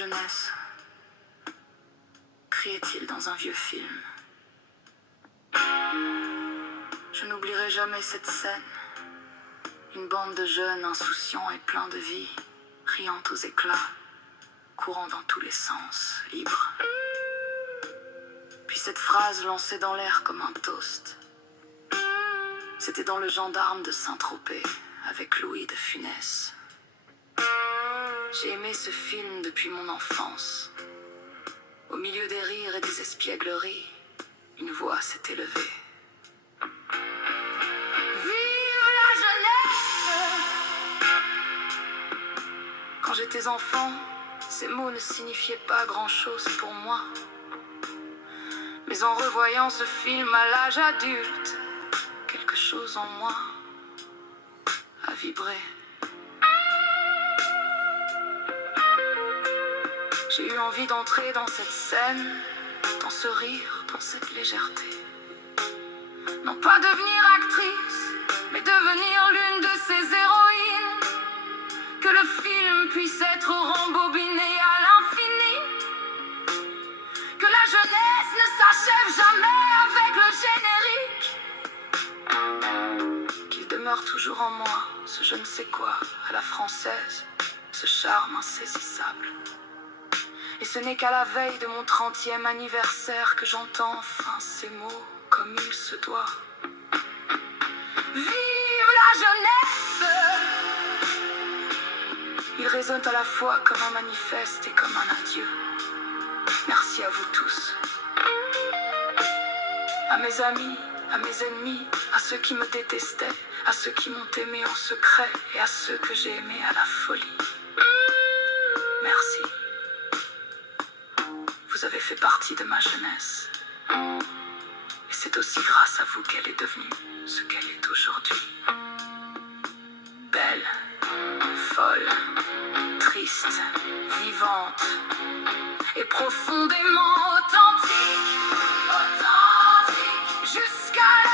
jeunesse, criait-il dans un vieux film. Je n'oublierai jamais cette scène. Une bande de jeunes insouciants et pleins de vie, riant aux éclats, courant dans tous les sens, libres. Puis cette phrase lancée dans l'air comme un toast. C'était dans Le Gendarme de Saint-Tropez, avec Louis de Funès. J'ai aimé ce film depuis mon enfance. Au milieu des rires et des espiègleries, une voix s'est élevée. Vive la jeunesse! Quand j'étais enfant, ces mots ne signifiaient pas grand-chose pour moi. Mais en revoyant ce film à l'âge adulte, quelque chose en moi a vibré. J'ai eu envie d'entrer dans cette scène, dans ce rire, dans cette légèreté. Non pas devenir actrice, mais devenir l'une de ces héroïnes. Que le film puisse être rembobiné à l'infini. Que la jeunesse ne s'achève jamais avec le générique. Qu'il demeure toujours en moi, ce je ne sais quoi, à la française, ce charme insaisissable. Et ce n'est qu'à la veille de mon 30e anniversaire que j'entends enfin ces mots comme il se doit. Vive la jeunesse! Ils résonnent à la fois comme un manifeste et comme un adieu. Merci à vous tous. À mes amis, à mes ennemis, à ceux qui me détestaient, à ceux qui m'ont aimé en secret et à ceux que j'ai aimés à la folie. Merci. Vous avez fait partie de ma jeunesse. Et c'est aussi grâce à vous qu'elle est devenue ce qu'elle est aujourd'hui. Belle, folle, triste, vivante et profondément authentique. Authentique jusqu'à la